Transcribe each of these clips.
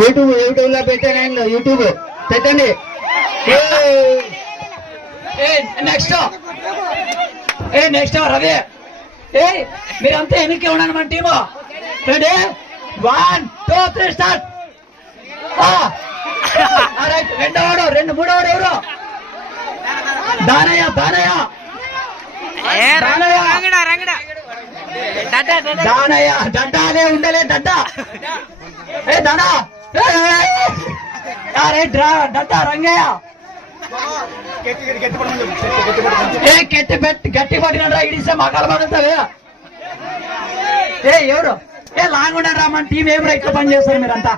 YouTube లో పెట్టాను. YouTube పెట్టండి. నెక్స్ట్ రవి మీరంతా వెనక్కి ఉండండి మన టీము. Ready 1 2 3 start. రెండో మూడోవాడు ఎవరు? దానయ్య దడ్డానే ఉండలే దడ్డా. దానా దడ్డా రంగయ్య గట్టి పట్టినరా ఇడిస్తే మకాల పడుతుంది. ఎవరు లాంగ్ ఉండరా మన టీం ఏం ఎక్కువ పని చేస్తారు మీరంతా.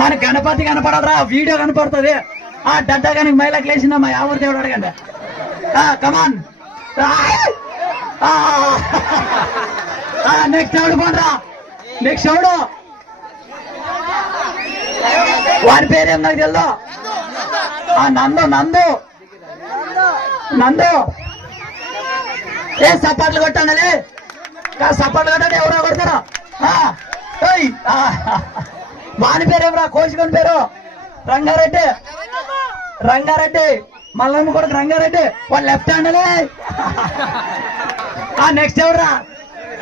మన గణపతి కనపడరా వీడియో కనపడుతుంది. డడ్డా కానీ మైలకు లేచిన మా ఎవరు దేవుడు అడగండి. కమాన్ నెక్స్ట్ ఎవడు పోండ్రా. నెక్స్ట్ ఎవడు వాడి పేరేం నాకు తెలుసు. నందు సపాట్లు కొట్టండి. సపాట్లు కొట్టండి. ఎవరో కొడతారా? వాని పేరేమరా కోసుకొని పేరు రంగారెడ్డి మల్లమ్మ కొడుకు రంగారెడ్డి. వాడు లెఫ్ట్ హ్యాండలే. నెక్స్ట్ ఎవరా?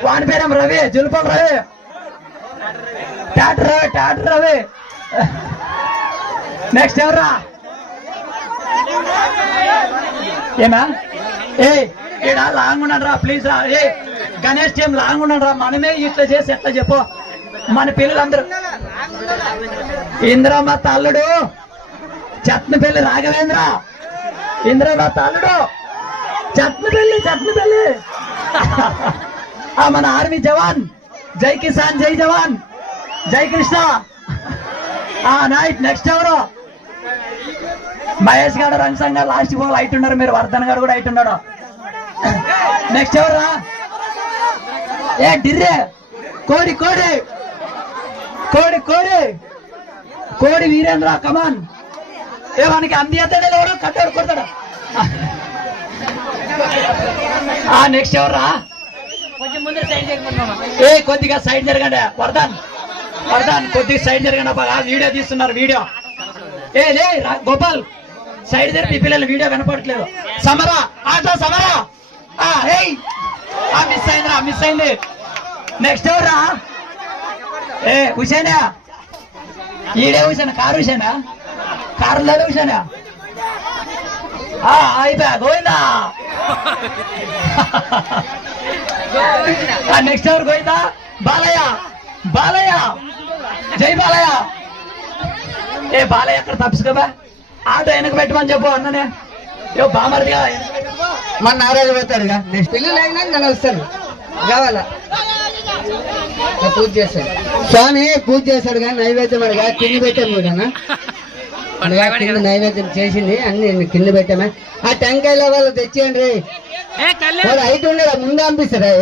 వాని పేరేం రవి జుల్పల్ రవి. టాటర్ రవి. నెక్స్ట్ ఎవరా? ఏమా ఈడ లాంగ్ ఉన్నాడు రా ప్లీజ్ రా. గణేష్ టీం లాంగ్ ఉన్నాడు రా. మనమే ఇట్లా చేసి ఎట్లా చెప్పు. మన పిల్లలందరూ ఇంద్రమ్మ తల్లుడు చట్నపల్లి రాఘవేంద్ర. ఇంద్రమ్మ తల్లుడు చట్నపల్లి. మన ఆర్మీ జవాన్. జై కిసాన్ జై జవాన్ జై కృష్ణ. నైట్ నెక్స్ట్ ఎవరు? మహేష్ గారు రంగసంగ్ గారు లాస్ట్ బాల్ హైట్ ఉన్నారు. మీరు వర్ధన్ గారు కూడా హైట్ ఉన్నాడు. నెక్స్ట్ ఎవరా? డిర్రే కోడి వీరేంద్ర కమాన్. మనకి అంది అతడే ఎవరు కట్టాడు కొడతాడు. నెక్స్ట్ ఎవర్రా? కొద్దిగా సైడ్ జరగండి. వర్ధన్ కొద్దిగా సైడ్ జరగండి. వీడియో తీస్తున్నారు. వీడియో లే గోపాల్ సైడ్ జరిపి పిల్లలు వీడియో కనపడట్లేదు. సమరా మిస్ అయింది. నెక్స్ట్ ఎవరా? హుసేనా. ఈడే హుసేనా? కారు హుసేనా? కారులో హుసేనా? అయిపోయా గోవిందా. నెక్స్ట్ ఎవరు? గోవిందా. బాలయ్య జై బాలయ్య. బాలయ్య అక్కడ తప్పుసుకోబా. ఆటో వెనక పెట్టమని చెప్పు అన్ననే. బామర్దిగా మన నారాజు పోతాడుగా. నెక్స్ట్ పిల్లలు అయినా నన్ను వస్తాను కావాలా. పూజ చేస్తాడు స్వామి. పూజ చేస్తాడు కానీ నైవేద్యం అడగా కింద పెట్టాము కూడా. కింద నైవేద్యం చేసింది అన్ని కింద పెట్టామా. ఆ టెంకాయల వాళ్ళు తెచ్చేయండి. వాడు హైట్ ఉండేదా ముందు పంపిస్తారా?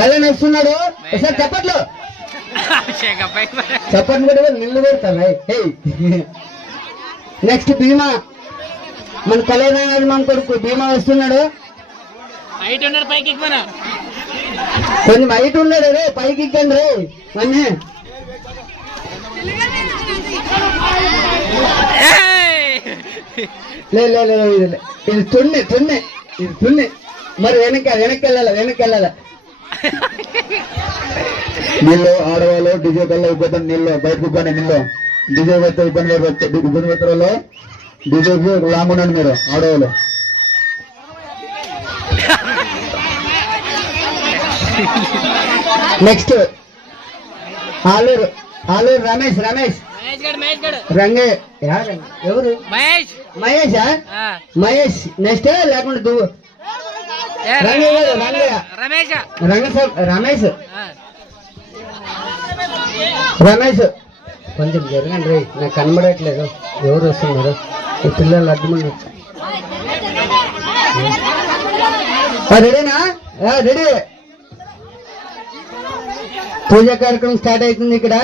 కళ్యాణ్ వస్తున్నాడు. సార్ చెప్పట్లు కూడా నిల్లు పెడతాను. నెక్స్ట్ భీమా. మన కళ్యాణ్ మన కొడుకు భీమా వస్తున్నాడు. కొంచెం హైట్ ఉన్నాడు రే. పైకి ఎక్కండి రే. అన్నీ ఇది తున్ని. మరి వెనక్కి నీళ్ళు ఆడవాళ్ళు డీజే కల్లా ఇబ్బంది. నీళ్ళు బయటకు ఇబ్బంది. నీళ్ళు డీజే పెడితే ఇబ్బంది పెట్టారు. డీజేకి లాంగ్ ఉండండి మీరు ఆడవాళ్ళు. నెక్స్ట్ ఆలూరు రమేష్ రంగే. ఎవరు? మహేష్. నెక్స్ట్ లేకుండా రమేష్. కొంచెం జరగండి రే. నాకు కనబడట్లేదు ఎవరు వస్తున్నారు. ఈ పిల్లలు అడ్డుమంది. రెడీనా? రెడీ. పూజ కార్యక్రమం స్టార్ట్ అవుతుంది ఇక్కడ.